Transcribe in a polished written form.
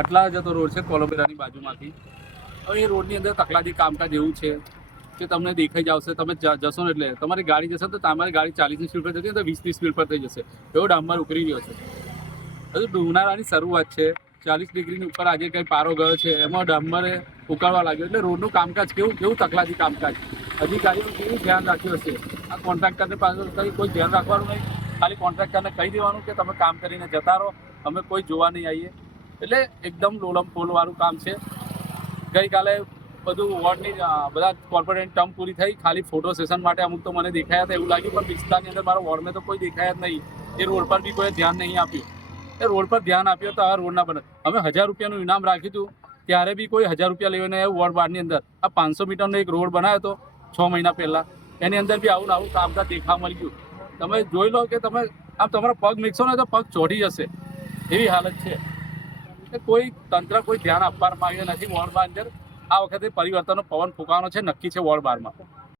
આટલા જતો રોડ છે કોલંબિયાની બાજુમાંથી. હવે એ રોડની અંદર તકલાદી કામકાજ એવું છે કે તમને દેખાઈ જ આવશે. તમે જશો ને એટલે તમારી ગાડી જશે તો તમારી ગાડી 40ની સ્પીડ પર જતી તો 20ની સ્પીડ પર થઈ જશે. એવો ડામર ઉકળી રહ્યો છે. હજુ ઉનાળાની શરૂઆત છે. 40 ડિગ્રીની ઉપર આજે કંઈ પારો ગયો છે, એમાં ડામરે ઉકાળવા લાગ્યો. એટલે રોડનું કામકાજ કેવું તકલાદી કામકાજ. અધિકારીઓ કેવું ધ્યાન રાખ્યું હશે. આ કોન્ટ્રાક્ટરને પાસે કોઈ ધ્યાન રાખવાનું નહીં. ખાલી કોન્ટ્રાક્ટરને કહી દેવાનું કે તમે કામ કરીને જતા રહો, અમે કોઈ જોવા નહીં આવીએ. એટલે એકદમ લોલમ પોલવાળું કામ છે. ગઈકાલે બધું વોર્ડની બધા કોર્પોરેટ ટર્મ પૂરી થઈ, ખાલી ફોટો સેશન માટે અમુક તો મને દેખાયા હતા એવું લાગ્યું, પણ વિસ્તારની અંદર મારા વોર્ડમાં તો કોઈ દેખાયા જ નહીં. એ રોડ પર બી કોઈ ધ્યાન નહીં આપ્યું. એ રોડ પર ધ્યાન આપ્યું તો આ રોડ ના બને. અમે 1000 રૂપિયાનું ઇનામ રાખ્યું હતું, ત્યારે બી કોઈ 1000 રૂપિયા લેવાને આવ્યું વોર્ડ બારની અંદર. આ 500 મીટરનો એક રોડ બનાવ્યો હતો 6 મહિના પહેલાં, એની અંદર બી આવું કામકાજ દેખવા મળી ગયું. તમે જોઈ લો કે તમે આમ તમારા પગ મૂકશો ને તો પગ ચોટી જશે એવી હાલત છે. કોઈ તંત્ર કોઈ ધ્યાન આપવામાં આવ્યું નથી વોર્ડ બાર અંદર. આ વખતે પરિવર્તનનો પવન ફૂંકાવાનો છે નક્કી છે વોર્ડ બારમાં.